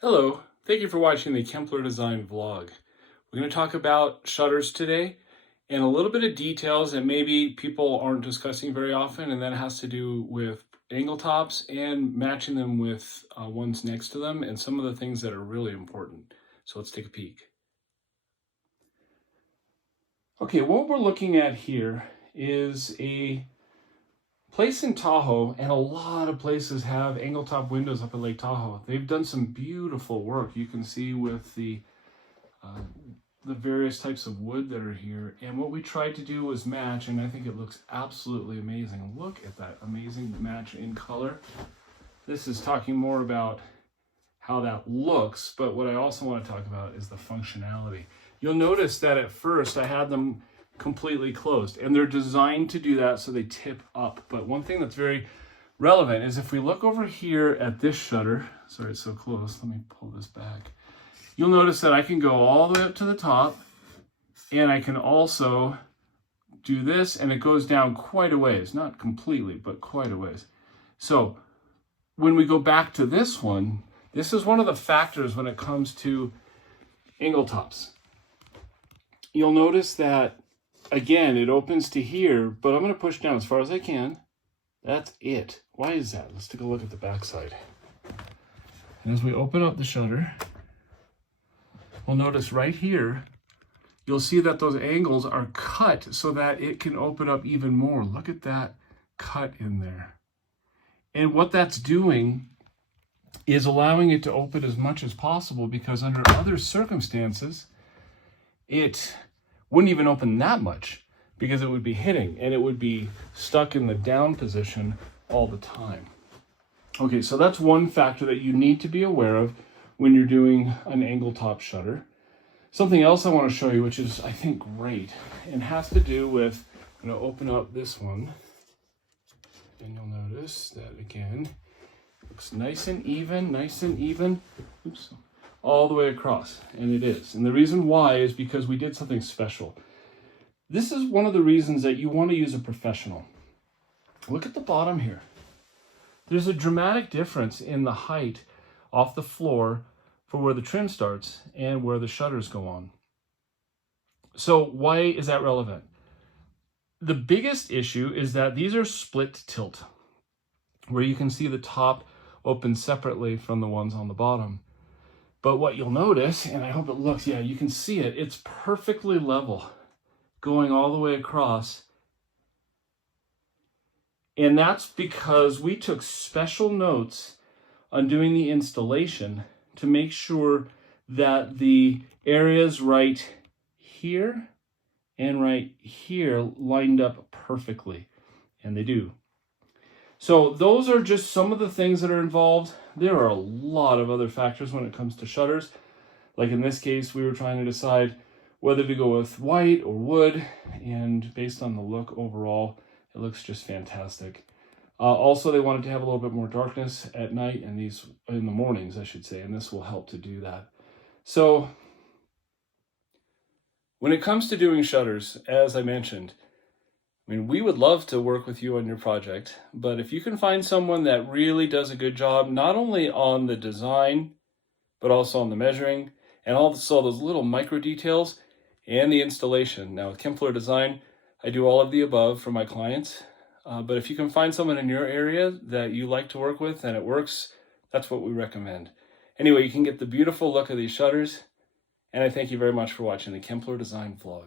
Hello, thank you for watching the Kempler Design vlog. We're going to talk about shutters today and a little bit of details that maybe people aren't discussing very often, and that has to do with angle tops and matching them with ones next to them and some of the things that are really important. So let's take a peek. Okay, what we're looking at here is a place in Tahoe, and a lot of places have angle top windows up at Lake Tahoe. They've done some beautiful work. You can see with the various types of wood that are here. And what we tried to do was match, and I think it looks absolutely amazing. Look at that amazing match in color. This is talking more about how that looks, but what I also want to talk about is the functionality. You'll notice that at first I had them completely closed, and they're designed to do that so they tip up. But one thing that's very relevant is if we look over here at this shutter, sorry it's so close, let me pull this back. You'll notice that I can go all the way up to the top, and I can also do this, and it goes down quite a ways, not completely, but quite a ways. So when we go back to this one, this is one of the factors when it comes to angle tops. You'll notice that again, it opens to here, but I'm going to push down as far as I can. That's it. Why is that? Let's take a look at the back side. And as we open up the shutter, we'll notice right here, you'll see that those angles are cut so that it can open up even more. Look at that cut in there. And what that's doing is allowing it to open as much as possible, because under other circumstances, it wouldn't even open that much because it would be hitting and it would be stuck in the down position all the time. Okay, so that's one factor that you need to be aware of when you're doing an angle top shutter. Something else I want to show you, which is I think great, and has to do with, I'm going to open up this one, and you'll notice that again, looks nice and even, oops, all the way across, and it is. And the reason why is because we did something special. This is one of the reasons that you want to use a professional. Look at the bottom here. There's a dramatic difference in the height off the floor for where the trim starts and where the shutters go on. So why is that relevant? The biggest issue is that these are split tilt, where you can see the top open separately from the ones on the bottom. But what you'll notice, and I hope it looks, yeah, you can see it, it's perfectly level going all the way across. And that's because we took special notes on doing the installation to make sure that the areas right here and right here lined up perfectly, and they do. So those are just some of the things that are involved. There are a lot of other factors when it comes to shutters. Like in this case, we were trying to decide whether to go with white or wood, and based on the look overall, it looks just fantastic. Also, they wanted to have a little bit more darkness at night, and these in the mornings, I should say, and this will help to do that. So when it comes to doing shutters, as I mentioned, I mean, we would love to work with you on your project, but if you can find someone that really does a good job, not only on the design, but also on the measuring, and also those little micro details and the installation. Now with Kempler Design, I do all of the above for my clients, but if you can find someone in your area that you like to work with and it works, that's what we recommend. Anyway, you can get the beautiful look of these shutters, and I thank you very much for watching the Kempler Design vlog.